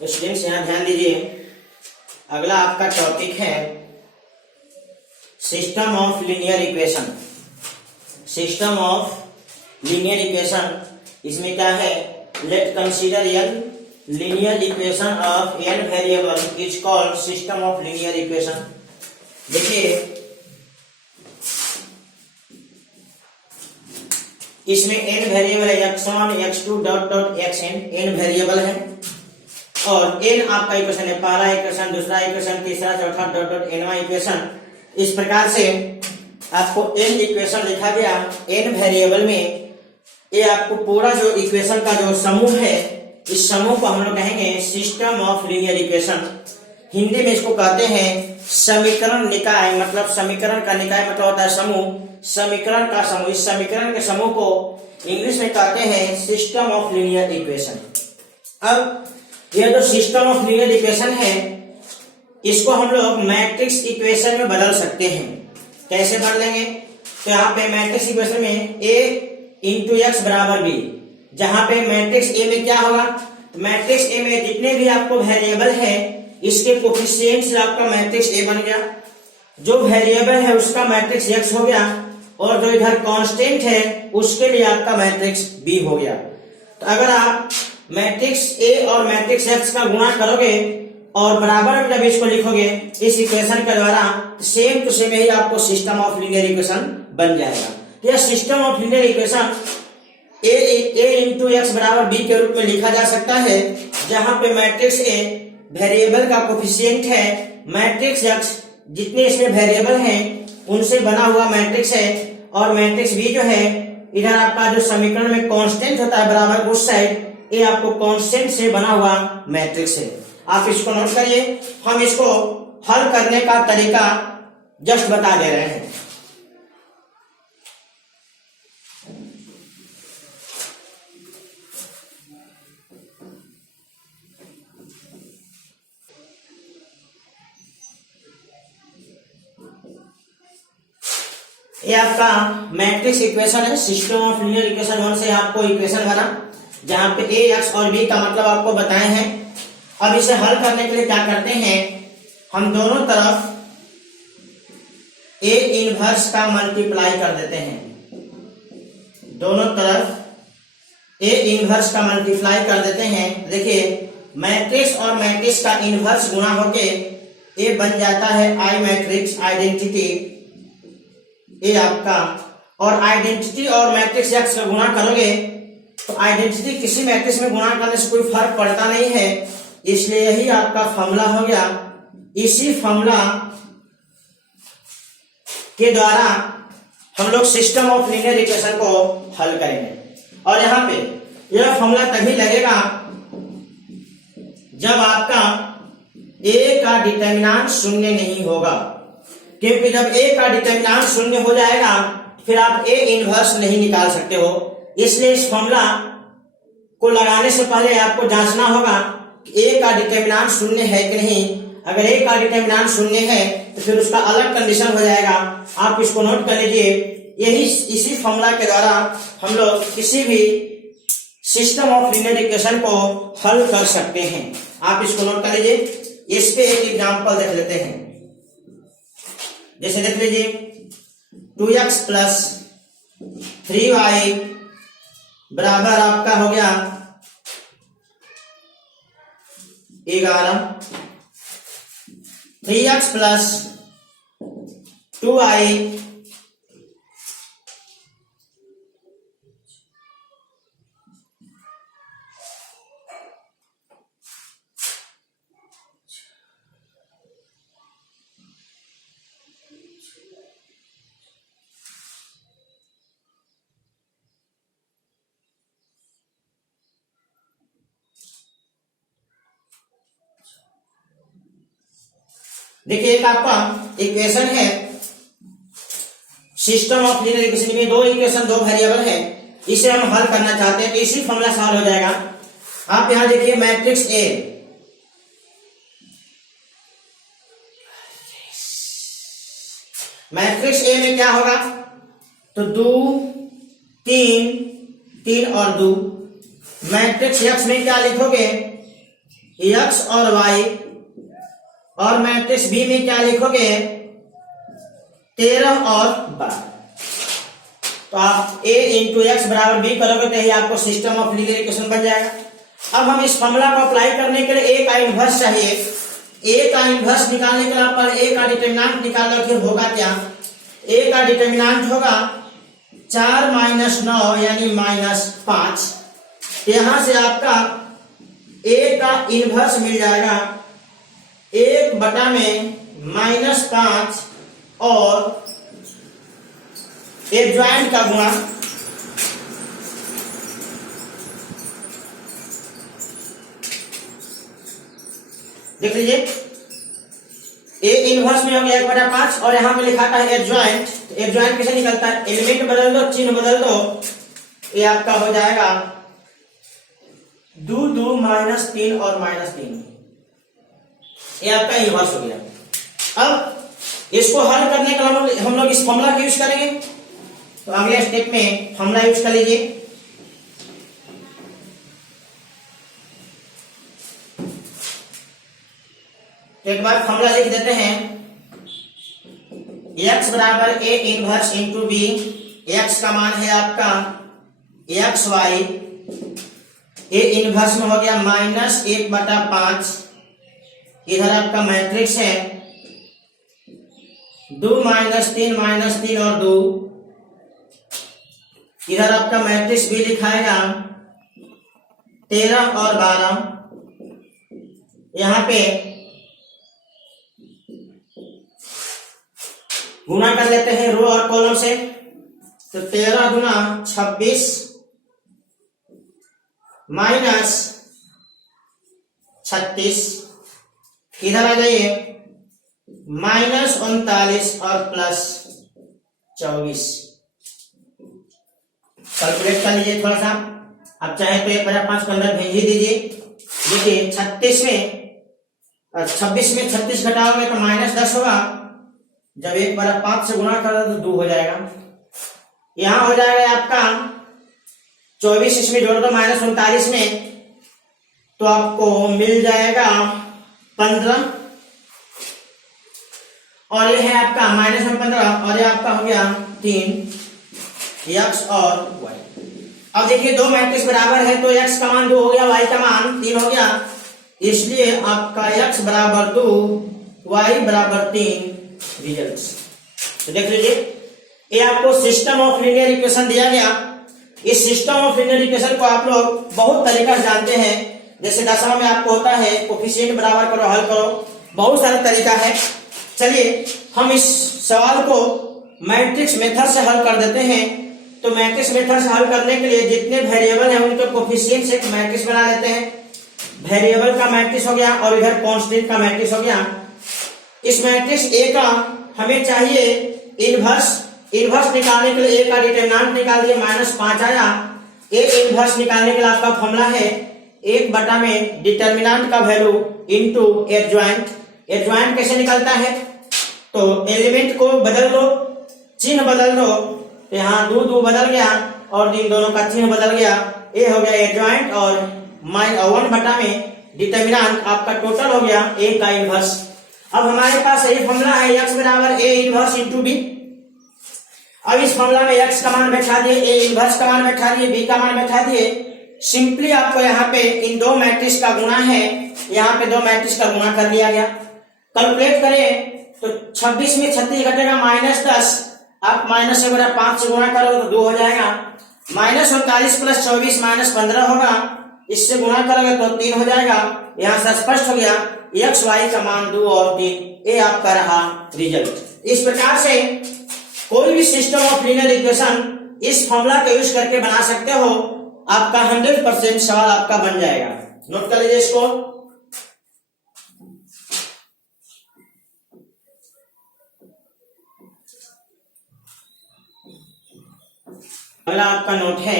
Students यहाँ ध्यान दीजिए, अगला आपका टॉपिक है system of linear equation. System of linear equation, इसमें क्या है, let consider n linear equation of n variable is called system of linear equation. देखिए इसमें n वेरिएबल है, x1 x2 dot dot xn, n variable है और n आपका equation है, पहला इक्वेशन, दूसरा इक्वेशन, तीसरा, चौथा डॉट डॉट nवां इक्वेशन। इस प्रकार से आपको n इक्वेशन लिखा गया n वेरिएबल में। ये आपको पूरा जो इक्वेशन का जो समूह है, इस समूह को हम लोग कहेंगे system of linear equation. Hindi में इसको कहते हैं समीकरण निकाय, मतलब समीकरण का निकाय मतलब होता है समूह, समीकरण का समूह। इस समीकरण के समूह को इंग्लिश में कहते हैं सिस्टम ऑफ लीनियर इक्वेशन। अब यह जो सिस्टम ऑफ लीनियर इक्वेशन है, इसको हम लोग मैट्रिक्स इक्वेशन में बदल सकते हैं। कैसे बदलेंगे? तो यहाँ पे मैट्रिक्स इक्वेशन में a इंटू एक्स बराबर b, जहां पे मैट्रिक्स ए में क्या होगा, तो मैट्रिक्स ए में जितने भी आपको वेरिएबल है, इसके कोफिशिएंट से आपका मैट्रिक्स ए बन गया। जो वेरिएबल है उसका मैट्रिक्स एक्स हो गया और जो इधर कांस्टेंट है उसके लिए आपका मैट्रिक्स बी हो गया। तो अगर आप मैट्रिक्स ए और मैट्रिक्स एक्स का गुणा करोगे और बराबर में जब इसको लिखोगे इस इक्वेशन के द्वारा, सेम टू सेम ही आपको सिस्टम ऑफ लीनियर इक्वेशन बन जाएगा। तो यह system of linear equation A into x बराबर बी के रूप में लिखा जा सकता है, जहां पे मैट्रिक्स ए वेरिएबल का कोफिशिएंट है, मैट्रिक्स एक्स जितने इसमें वेरिएबल हैं उनसे बना हुआ मैट्रिक्स है, और मैट्रिक्स बी जो है इधर आपका जो समीकरण में कांस्टेंट होता है बराबर उस साइड, ये आपको कांस्टेंट से बना हुआ मैट्रिक्स है। आप इसको नोट करिए, हम इसको हल करने का तरीका जस्ट बता दे रहे हैं। ये आपका मैट्रिक्स इक्वेशन है, सिस्टम ऑफ लीनियर इक्वेशन 1 से आपको इक्वेशन बना, जहां पे ए एक्स और बी का मतलब आपको बताए हैं। अब इसे हल करने के लिए क्या करते हैं, हम दोनों तरफ ए इनवर्स का मल्टीप्लाई कर देते हैं। दोनों तरफ ए इनवर्स का मल्टीप्लाई कर देते हैं। देखिए मैट्रिक्स और मैट्रिक्स का इनवर्स गुणा होके ए बन जाता है आई मैट्रिक्स आइडेंटिटी ए आपका, और आइडेंटिटी और मैट्रिक्स एक्स का गुणा करोगे तो आइडेंटिटी किसी मैट्रिक्स में गुणा करने से कोई फर्क पड़ता नहीं है, इसलिए यही आपका फॉर्मूला हो गया। इसी फॉर्मूला के द्वारा हम लोग सिस्टम ऑफ लीनियर इक्वेशन को हल करेंगे। और यहाँ पे यह फॉर्मूला तभी लगेगा जब आपका ए का डिटरमिनेंट शून्य नहीं होगा, क्योंकि जब ए का डिटरमिनेंट शून्य हो जाएगा फिर आप ए इनवर्स नहीं निकाल सकते हो। इसलिए इस फॉर्मूला को लगाने से पहले आपको जांचना होगा कि ए का डिटरमिनेंट शून्य है कि नहीं। अगर ए का डिटरमिनेंट शून्य है तो फिर उसका अलग कंडीशन हो जाएगा। आप इसको नोट कर लीजिए, यही इसी फॉर्मूला के द्वारा हम लोग किसी भी सिस्टम ऑफ लीनियर इक्वेशन को हल कर सकते हैं। आप इसको नोट कर लीजिए। इस पे एक एग्जांपल देख लेते हैं। जैसे देख लीजिए 2x प्लस 3y बराबर आपका हो गया 11, 3x प्लस 2y देखिए एक आपका इक्वेशन है सिस्टम ऑफ लीनियर इक्वेशन में दो इक्वेशन, दो वेरिएबल है, इसे हम हल करना चाहते हैं तो इसी फॉर्मूला से हल हो जाएगा। आप यहां देखिए मैट्रिक्स ए, मैट्रिक्स ए में क्या होगा, तो 2 3 3 और 2। मैट्रिक्स एक्स में क्या लिखोगे, x और y, और मैट्रिक्स बी में क्या लिखोगे 13 और 12। तो आप a इंटू एक्स बराबर बी करोगे तो यही आपको सिस्टम ऑफ लीनियर इक्वेशन बन जाएगा। अब हम इस फॉर्मूला को अप्लाई करने के लिए a का इनवर्स चाहिए। a का इनवर्स निकालने के लिए आप a का डिटरमिनेंट निकाल लो, फिर होगा क्या, a का डिटरमिनेंट होगा 4 माइनस 9 यानी -5। यहां से आपका a का इनवर्स मिल जाएगा 1 बटा में -5 और एडजॉइंट का गुणा देख लीजिए, ए इनवर्स में हो गया 1/5 और यहां पे लिखा था एडजॉइंट। तो एडजॉइंट कैसे निकलता है, एलिमेंट बदल दो, चिन्ह बदल दो, ये आपका हो जाएगा 2 2 -3 और -3, ये आपका इनवर्स हो गया। अब इसको हल करने के लिए हम लोग इस फॉर्मूला का यूज करेंगे। तो अगले स्टेप में फॉर्मूला यूज कर लीजिए। एक बार फॉर्मूला लिख देते हैं, x बराबर a inverse into B. x का मान है आपका xy, a इनवर्स में हो गया -1/5। इधर आपका मैट्रिक्स है 2 -3 -3 और 2। इधर आपका मैट्रिक्स भी लिखाएगा 13 और 12। यहां पे गुना कर लेते हैं रो और कॉलम से। तो 13 गुना 26 माइनस 36, इधर आ जाइए -39 और +24। कैलकुलेट कर लीजिए थोड़ा सा, आप चाहे तो 1/5 के अंदर भेज ही दीजिए। देखिए 36 में और 26 में 36 घटाओगे तो -10 होगा, जब 1/5 से गुणा कर तो 2 हो जाएगा। यहां हो जाएगा आपका 24, इसमें जोड़ दो -39 में, तो आपको मिल जाएगा 15, और ये है आपका -15, और ये आपका हो गया 3 x और y। अब देखिए दो मैट्रिक्स बराबर है तो x का मान 2 हो गया, y का मान 3 हो गया, इसलिए आपका x बराबर 2 y बराबर 3 रिजल्ट्स। तो देख लीजिए, ये आपको सिस्टम ऑफ लीनियर इक्वेशन दिया गया। इस सिस्टम ऑफ लीनियर इक्वेशन को आप लोग बहुत तरीका से जानते हैं, जैसे 10वां में आपको होता है कोफिशिएंट बराबर करो, हल करो, बहुत सारा तरीका है। चलिए हम इस सवाल को मैट्रिक्स मेथड से हल कर देते हैं। तो मैट्रिक्स मेथड से हल करने के लिए जितने वेरिएबल हैं उनके कोफिशिएंट से एक मैट्रिक्स बना लेते हैं। वेरिएबल का मैट्रिक्स हो गया और इधर कांस्टेंट का मैट्रिक्स हो गया। इस मैट्रिक्स ए का हमें चाहिए इनवर्स। इनवर्स निकालने के लिए ए का डिटरमिनेंट निकाल दिए, -5 आया। ए इनवर्स निकालने के लिए आपका फॉर्मूला है 1 बटा में डिटरमिनेंट का वैल्यू इनटू एडजॉइंट। एडजॉइंट कैसे निकलता है, तो एलिमेंट को बदल दो, चिन्ह बदल दो, तो यहाँ 2 2 बदल गया और इन दोनों का चिन्ह बदल गया, ए हो गया एडजॉइंट और 1 बटा में डिटरमिनेंट आपका टोटल हो गया ए का इनवर्स। अब हमारे पास यही फॉर्मूला है x बराबर a इनवर्स इंटू बी। अब इस फॉर्मूला में x का मान बैठा दिए, a इनवर्स का मान बैठा दिए, b का मान बैठा दिए। सिंपली आपको यहाँ पे इन दो मैट्रिक्स का गुणा है, यहाँ पे दो मैट्रिक्स का गुणा कर लिया गया। कैलकुलेट करें तो 26 में 36 घटेगा -10, आप -1/5 से गुणा करोगे तो 2 हो जाएगा। -39 + 24 -15 होगा, इससे गुणा करोगे तो 3 हो जाएगा। यहाँ से स्पष्ट हो गया x y का मान 2 और 3, ये आपका रहा रिजल्ट। इस प्रकार से कोई भी सिस्टम ऑफ लीनियर इक्वेशन इस फॉर्मूला का यूज करके बना सकते हो। आपका 100% सवाल आपका बन जाएगा। नोट कर लीजिए इसको। अगला आपका नोट है,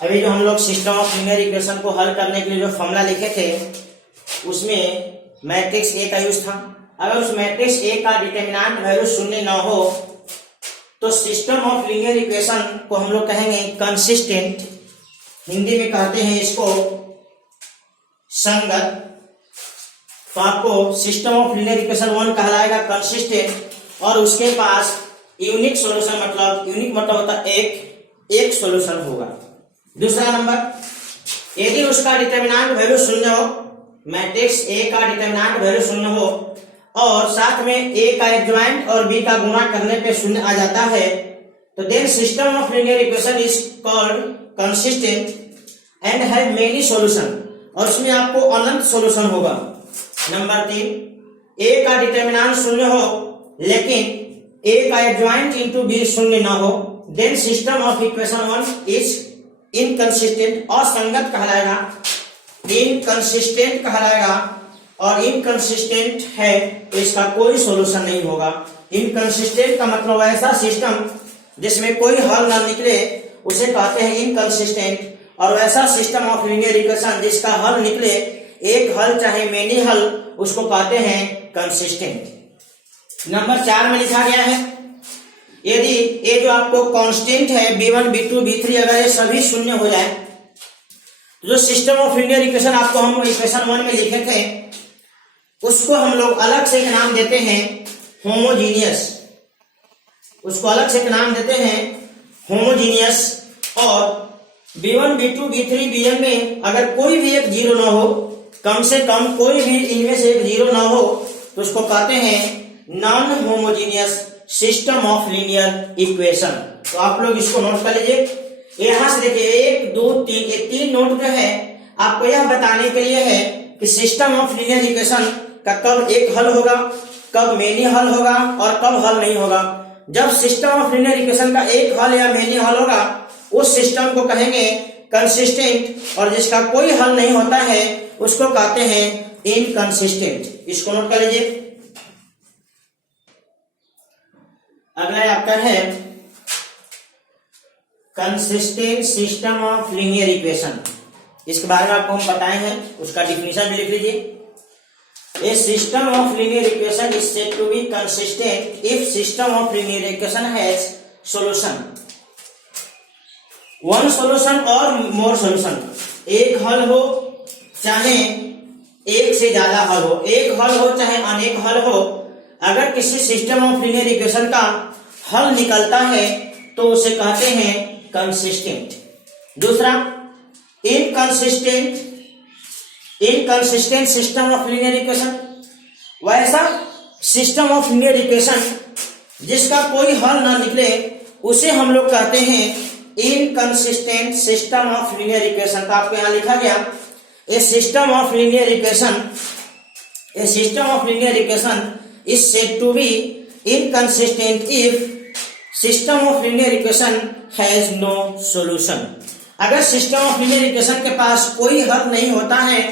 अभी जो हम लोग सिस्टम ऑफ लीनियर इक्वेशन को हल करने के लिए जो फॉर्मूला लिखे थे उसमें मैट्रिक्स ए का यूज था। अगर उस मैट्रिक्स ए का डिटरमिनेंट वैल्यू 0 न हो तो सिस्टम ऑफ लीनियर इक्वेशन को हम लोग कहेंगे कंसिस्टेंट। हिंदी में कहते हैं इसको संगत, तो आपको सिस्टम ऑफ लीनियर इक्वेशन 1 कहलाएगा कंसिस्टेंट, और उसके पास यूनिक सॉल्यूशन मतलब होता है एक सॉल्यूशन होगा। दूसरा नंबर, यदि उसका डिटर्मिनेंट वैल्यू शून्य हो, मैट्रिक्स ए का डिटर्मिनेंट वैल्यू शून्य हो और साथ में ए का एडजॉइंट और बी का गुणा करने पे शून्य आ जाता है, तो then system of linear equation is called consistent and have many solution, और उसमें आपको अनंत सॉल्यूशन होगा। नंबर 3, ए का डिटर्मिनेंट शून्य हो लेकिन ए का एडजॉइंट इंटू बी शून्य ना हो, then system of equation 1 is inconsistent, असंगत कहलाएगा, इनकंसिस्टेंट कहलाएगा, और इनकंसिस्टेंट है तो इसका कोई सॉल्यूशन नहीं होगा। इनकंसिस्टेंट का मतलब ऐसा सिस्टम जिसमें कोई हल ना निकले उसे कहते हैं इनकंसिस्टेंट, और वैसा सिस्टम ऑफ लीनियर इक्वेशन जिसका हल निकले, एक हल चाहे मेनी हल, उसको कहते हैं कंसिस्टेंट। नंबर 4 में लिखा गया है, यदि ये जो आपको कांस्टेंट है b1 b2 b3 अगर ये सभी शून्य हो जाए, तो जो सिस्टम ऑफ लीनियर इक्वेशन आपको हम इक्वेशन 1 में लिखे थे उसको हम लोग अलग से एक नाम देते हैं होमोजीनियस, उसको अलग से एक नाम देते हैं होमोजीनियस। और b1 b2 b3 bn में अगर कोई भी एक जीरो ना हो, कम से कम कोई भी इनमें से एक जीरो ना हो, तो उसको कहते हैं non homogeneous system of linear equation. तो आप लोग इसको नोट कर लीजिए। यहां से देखिए 1 2 3, ये 3 नोट जो है आपको यह बताने के लिए है कि सिस्टम ऑफ लीनियर इक्वेशन का कब एक हल होगा, कब मेनी हल होगा और कब हल नहीं होगा। जब सिस्टम ऑफ लीनियर इक्वेशन का एक हल या मेनी हल होगा, उस सिस्टम को कहेंगे कंसिस्टेंट, और जिसका कोई हल नहीं होता है उसको कहते हैं इनकंसिस्टेंट। इसको नोट कर लीजिए। अगला आपका है consistent system of linear equation. इसके बारे में आपको हम बताए हैं, उसका डिफिनेशन भी लिख लीजिए। A system of linear equation is said to be consistent if system of linear equation has solution, one solution or more solution। एक हल हो चाहे एक से ज्यादा हल हो, एक हल हो चाहे अनेक हल हो, अगर किसी सिस्टम ऑफ लीनियर इक्वेशन का हल निकलता है तो उसे कहते हैं कंसिस्टेंट। दूसरा, inconsistent system of linear equation, वैसा सिस्टम ऑफ लीनियर इक्वेशन जिसका कोई हल ना निकले उसे हम लोग कहते हैं inconsistent system of linear equation. तो आपको यहां लिखा गया a system of linear equation is said to be inconsistent if system of linear equation has no solution. अगर सिस्टम ऑफ लीनियर इक्वेशन के पास कोई हल नहीं होता है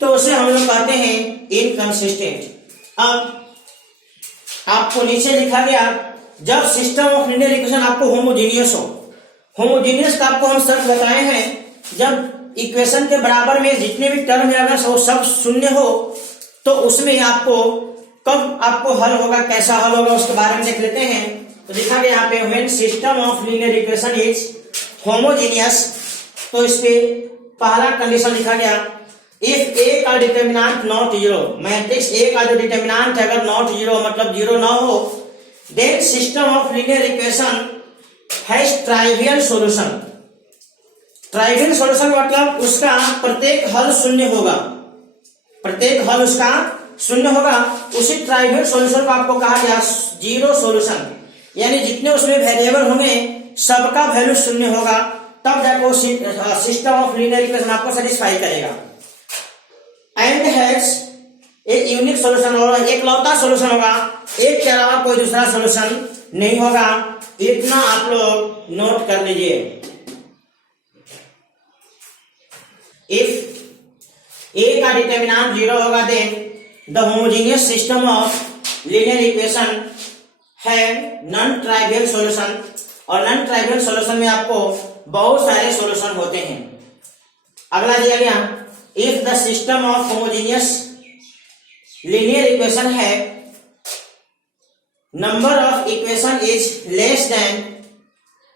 तो उसे हम लोग कहते हैं इनकंसिस्टेंट। अब आपको नीचे लिखा गया, जब सिस्टम ऑफ लीनियर इक्वेशन आपको होमोजीनियस हो, होमोजीनियस का आपको हम शर्त बताए हैं, जब इक्वेशन के बराबर में जितने भी टर्म है अगर वो सब शून्य हो तो उसमें आपको कब आपको हल होगा, कैसा हल होगा उसके बारे में देख लेते हैं। तो लिखा गया यहाँ पे when system of linear equation is homogeneous, तो इस पे पहला कंडीशन लिखा गया इफ ए का determinant not zero, matrix A का जो डिटर्मिनेंट है अगर नॉट जीरो मतलब जीरो ना हो, then system of linear equation has trivial solution. Trivial solution मतलब उसका प्रत्येक हल शून्य होगा, प्रत्येक हल उसका शून्य होगा, उसी ट्राइवियल सॉल्यूशन को आपको कहा गया जीरो सॉल्यूशन, यानी जितने उसमें वेरिएबल होंगे सबका वैल्यू शून्य होगा, तब जाकर वो सिस्टम ऑफ लीनियर इक्वेशन आपको सेटिस्फाई करेगा। एंड हैज एक यूनिक सॉल्यूशन होगा, एक लौता सॉल्यूशन होगा, एक के अलावा कोई दूसरा सॉल्यूशन नहीं होगा। इतना आप लोग नोट कर लीजिए। इफ ए का डिटर्मिनेंट जीरो होगा then the homogeneous system of linear equation है नॉन ट्राइवियल सॉल्यूशन, और नॉन ट्राइवियल सॉल्यूशन में आपको बहुत सारे सॉल्यूशन होते हैं। अगला दिया गया if the system of homogeneous linear equation है number of equation is less than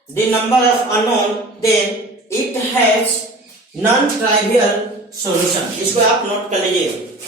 the number of unknown, then it has non-trivial solution. इसको आप नोट कर लीजिए।